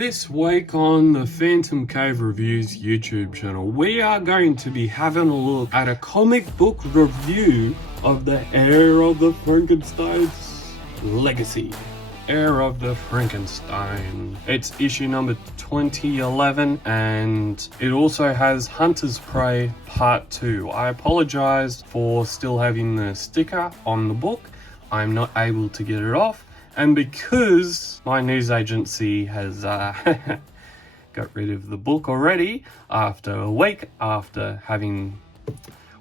This week on the Phantom Cave Reviews YouTube channel, we are going to be having a look at a comic book review of the Heir of the Frankensteins Legacy. Heir of the Frankenstein. It's issue number 2011 and it also has Hunter's Prey Part 2. I apologize for still having the sticker on the book. I'm not able to get it off. And because my news agency has got rid of the book already after a week after having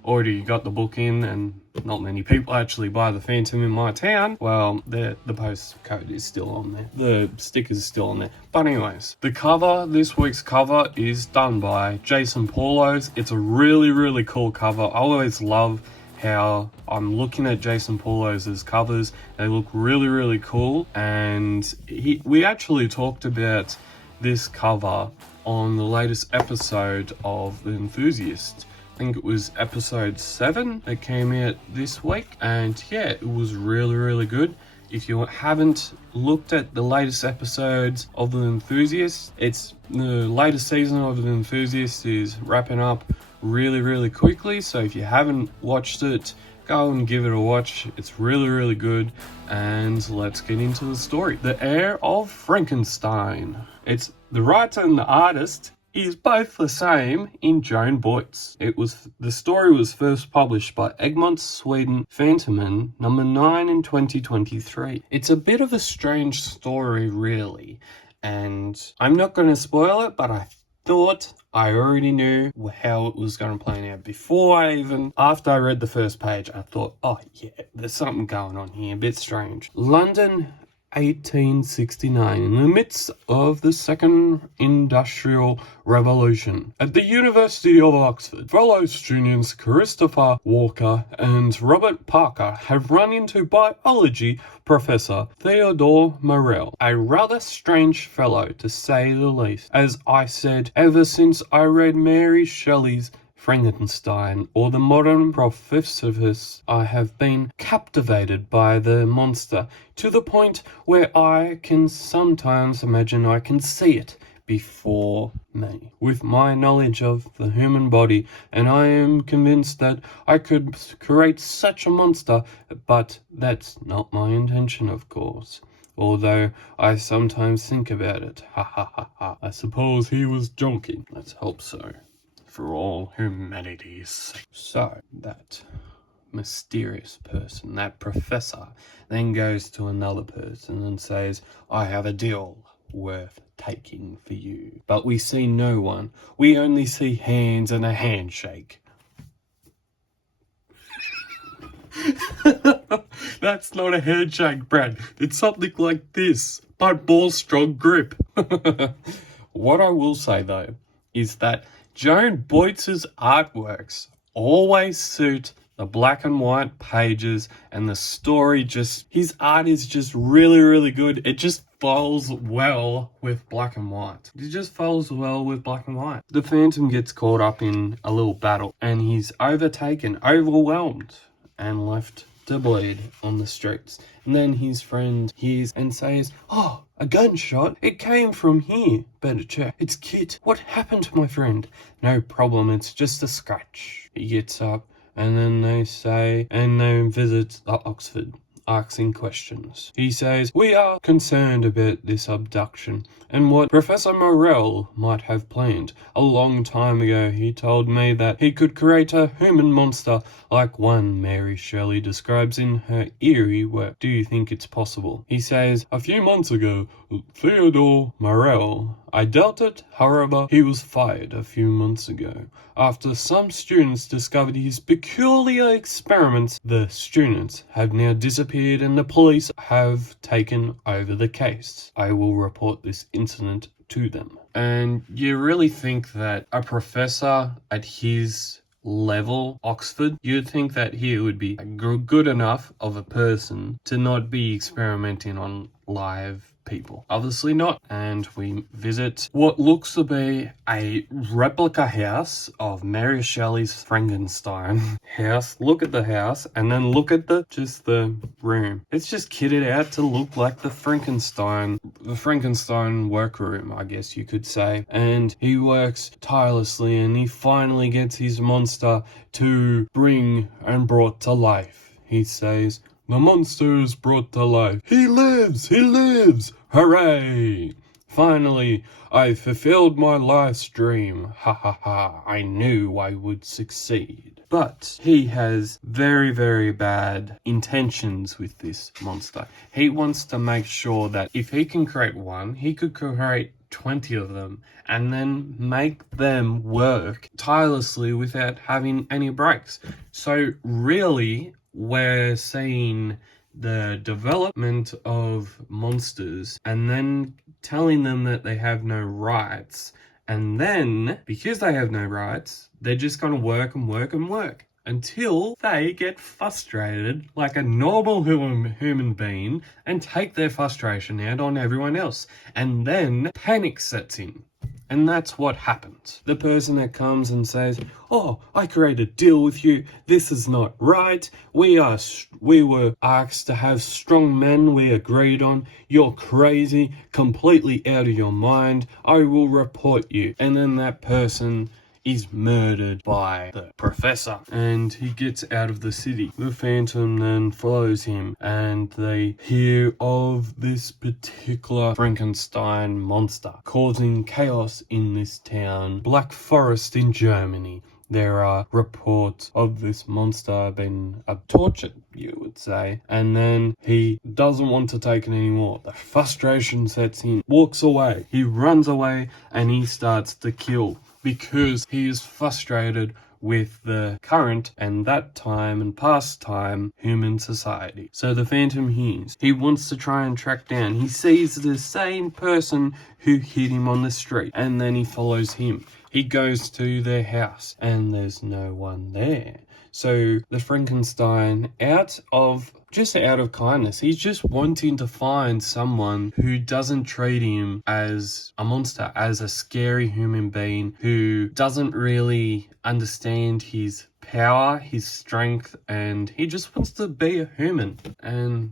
already got the book in, and not many people actually buy the Phantom in my town, well, the postcode is still on there. The sticker's still on there. But anyways, this week's cover is done by Jason Paulos. It's a really, really cool cover. I always love how I'm looking at Jason Paulos' covers. They look really, really cool. And we actually talked about this cover on the latest episode of The Enthusiast. I think it was episode 7 that came out this week. And yeah, it was really, really good. If you haven't looked at the latest episodes of The Enthusiast, the latest season of The Enthusiast is wrapping up really, really quickly. So if you haven't watched it, go and give it a watch. It's really, really good. And let's get into the story. The Heir of Frankenstein. It's the writer and the artist is both the same in Joan Boyce. The story was first published by Egmont, Sweden, Phantomen, number 9 in 2023. It's a bit of a strange story, really, and I'm not going to spoil it, but I thought I already knew how it was going to play out after I read the first page. I thought, oh yeah, there's something going on here, a bit strange. London, 1869, in the midst of the Second Industrial Revolution. At the University of Oxford, fellow students Christopher Walker and Robert Parker have run into biology professor Theodore Morell, a rather strange fellow to say the least. As I said, ever since I read Mary Shelley's Frankenstein or the modern Prometheus, I have been captivated by the monster to the point where I can sometimes imagine I can see it before me. With my knowledge of the human body, and I am convinced that I could create such a monster, but that's not my intention, of course. Although I sometimes think about it. Ha ha ha ha. I suppose he was joking. Let's hope so. For all humanity's sake. So, that mysterious person, that professor, then goes to another person and says, I have a deal worth taking for you. But we see no one. We only see hands and a handshake. That's not a handshake, Brad. It's something like this, but more strong grip. What I will say, though, is that Joan Boyce's artworks always suit the black and white pages, and the story his art is just really, really good. It just falls well with black and white. It just falls well with black and white. The Phantom gets caught up in a little battle, and he's overwhelmed, and left to bleed on the streets. And then his friend hears and says, oh, a gunshot? It came from here. Better check. It's Kit. What happened to my friend? No problem, it's just a scratch. He gets up, and then they visit the Oxford, asking questions. He says, we are concerned about this abduction and what Professor Morell might have planned. A long time ago, he told me that he could create a human monster like one Mary Shelley describes in her eerie work. Do you think it's possible? He says, a few months ago, Theodore Morell, I doubt it, however, he was fired a few months ago. After some students discovered his peculiar experiments, the students have now disappeared and the police have taken over the case. I will report this incident to them. And you really think that a professor at his level, Oxford, you'd think that he would be good enough of a person to not be experimenting on live people. Obviously not. And we visit what looks to be a replica house of Mary Shelley's Frankenstein house. Look at the house and then look at the room. It's just kitted out to look like the Frankenstein workroom, I guess you could say. And he works tirelessly and he finally gets his monster to bring and brought to life. He says, "The monster is brought to life. He lives! He lives! Hooray! Finally, I fulfilled my life's dream. Ha ha ha. I knew I would succeed." But he has very, very bad intentions with this monster. He wants to make sure that if he can create one, he could create 20 of them and then make them work tirelessly without having any breaks. So really, we're seeing the development of monsters and then telling them that they have no rights. And then, because they have no rights, they're just going to work and work and work until they get frustrated like a normal human being and take their frustration out on everyone else. And then panic sets in. And that's what happens. The person that comes and says, "Oh, I created a deal with you. This is not right. We were asked to have strong men we agreed on. You're crazy, completely out of your mind. I will report you." And then that person is murdered by the professor and he gets out of the city. The Phantom then follows him and they hear of this particular Frankenstein monster causing chaos in this town, Black Forest in Germany. There are reports of this monster being tortured, you would say, and then he doesn't want to take it anymore. The frustration sets in, walks away, he runs away and he starts to kill because he is frustrated with the current and that time and past time human society. So the Phantom hears. He wants to try and track down. He sees the same person who hit him on the street and then he follows him. He goes to their house and there's no one there. So the Frankenstein, out of kindness, he's just wanting to find someone who doesn't treat him as a monster, as a scary human being, who doesn't really understand his power, his strength, and he just wants to be a human. And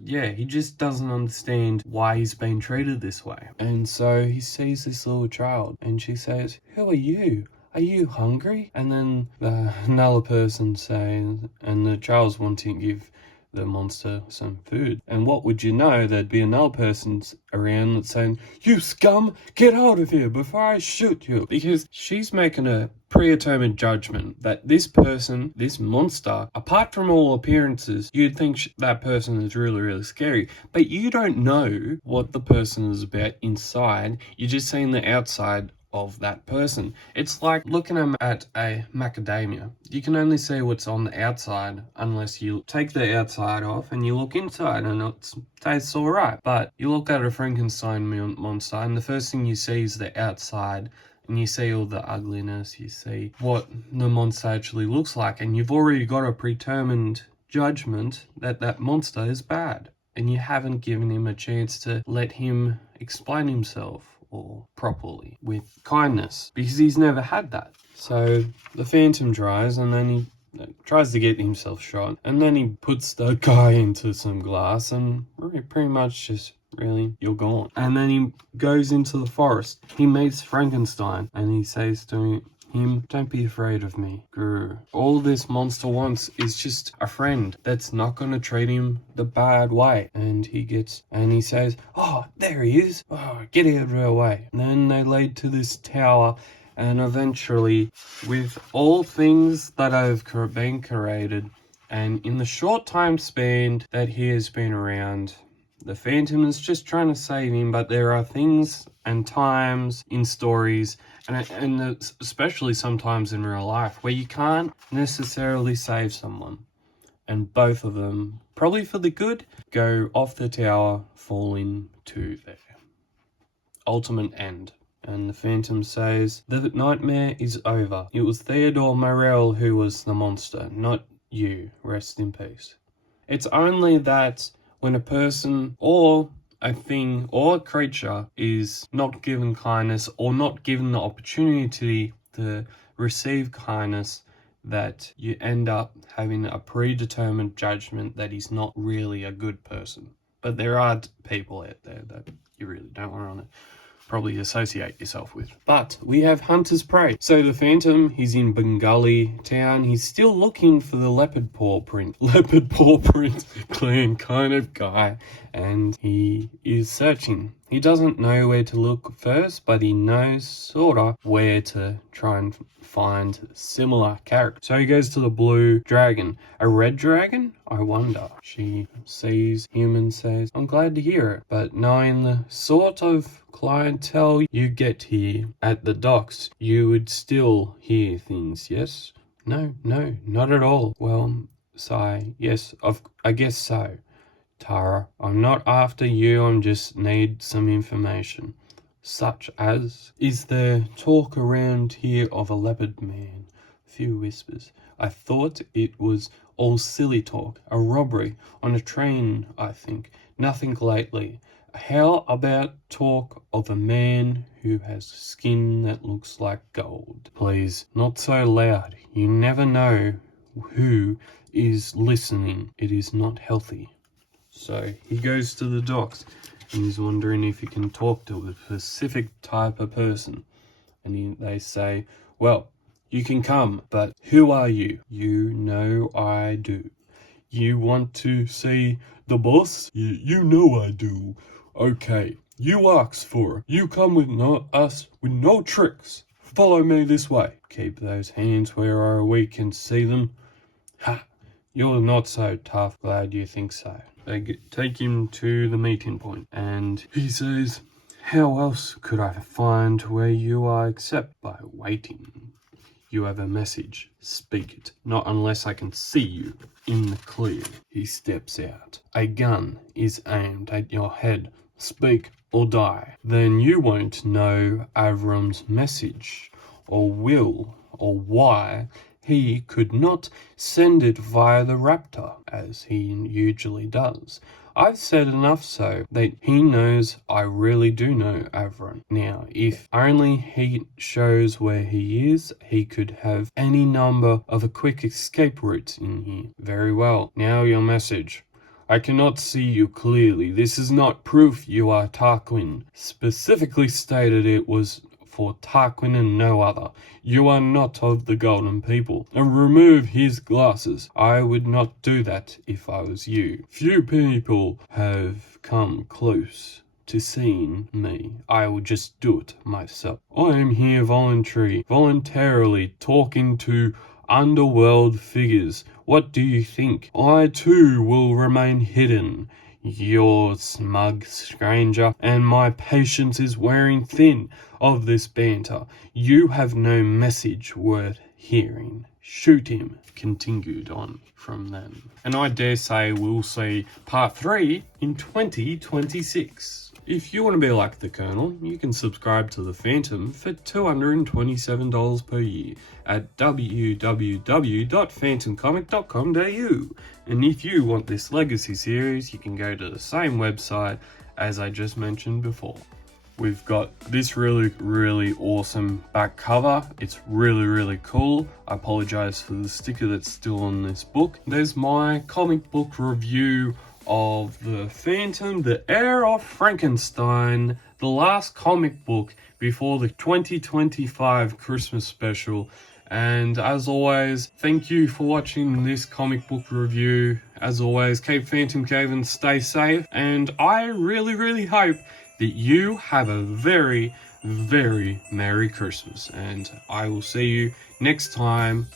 yeah, he just doesn't understand why he's been treated this way. And so he sees this little child and she says, "Who are you? Are you hungry?" And then another person says, and the child's wanting to give the monster some food. And what would you know, there'd be another person around that's saying, "You scum, get out of here before I shoot you." Because she's making a predetermined judgment that this person, this monster, apart from all appearances, you'd think that person is really, really scary. But you don't know what the person is about inside. You're just seeing the outside of that person. It's like looking at a macadamia. You can only see what's on the outside unless you take the outside off and you look inside and it tastes alright. But you look at a Frankenstein monster and the first thing you see is the outside and you see all the ugliness, you see what the monster actually looks like, and you've already got a predetermined judgment that that monster is bad and you haven't given him a chance to let him explain himself or properly with kindness, because he's never had that. So the Phantom tries and then he tries to get himself shot and then he puts the guy into some glass and pretty much just really, you're gone. And then he goes into the forest. He meets Frankenstein and he says to him, "Don't be afraid of me, Guru. All this monster wants is just a friend that's not going to treat him the bad way." And he says, "Oh, there he is. Oh, get out of our way." And then they lead to this tower, and eventually, with all things that have been created, and in the short time span that he has been around, the Phantom is just trying to save him, but there are things and times in stories, and especially sometimes in real life, where you can't necessarily save someone. And both of them, probably for the good, go off the tower, falling to their ultimate end. And the Phantom says, "The nightmare is over. It was Theodore Morell who was the monster, not you. Rest in peace." It's only that when a person or a thing or a creature is not given kindness or not given the opportunity to receive kindness, that you end up having a predetermined judgment that he's not really a good person. But there are people out there that you really don't want to probably associate yourself with. But we have Hunter's Prey. So the Phantom, he's in Bengali town. He's still looking for the leopard paw print clan kind of guy, and he is searching. He doesn't know where to look first, but he knows sort of where to try and find similar characters. So he goes to the blue dragon. A red dragon? I wonder. She sees him and says, I'm glad to hear it, but knowing the sort of clientele you get here at the docks, you would still hear things, yes? No, not at all. Well, sigh, yes, I guess so. Tara, I'm not after you, I just need some information. Such as, is there talk around here of a leopard man? A few whispers. I thought it was all silly talk, a robbery on a train, I think. Nothing lately. How about talk of a man who has skin that looks like gold? Please, not so loud. You never know who is listening. It is not healthy. So he goes to the docks and he's wondering if he can talk to a specific type of person. And they say, well, you can come, but who are you? You know I do. You want to see the boss? You know I do. Okay, you asked for it. You come with us with no tricks. Follow me this way. Keep those hands where we can see them. Ha! You're not so tough. Glad you think so. They take him to the meeting point, and he says, how else could I find where you are except by waiting? You have a message. Speak it. Not unless I can see you in the clear. He steps out. A gun is aimed at your head. Speak or die. Then you won't know Avram's message, or will, or why he could not send it via the raptor, as he usually does. I've said enough so that he knows I really do know Avram. Now, if only he shows where he is, he could have any number of a quick escape routes in here. Very well. Now your message. I cannot see you clearly. This is not proof you are Tarquin. Specifically stated it was for Tarquin and no other. You are not of the golden people. And remove his glasses. I would not do that if I was you. Few people have come close to seeing me. I will just do it myself. I am here voluntarily talking to underworld figures. What do you think? I too will remain hidden. You're smug stranger, and my patience is wearing thin of this banter. You have no message worth hearing. Shoot him. Continued on from then. And I dare say we'll see part 3 in 2026. If you want to be like the Colonel, you can subscribe to The Phantom for $227 per year at www.phantomcomic.com.au. And if you want this legacy series, you can go to the same website as I just mentioned before. We've got this really awesome back cover. It's really cool. I apologize for the sticker that's still on this book. There's my comic book review of The Phantom, the Heir of Frankenstein, the last comic book before the 2025 Christmas special. And as always, thank you for watching this comic book review. As always, keep Phantom Caving, stay safe, and I really hope that you have a very Merry Christmas. And I will see you next time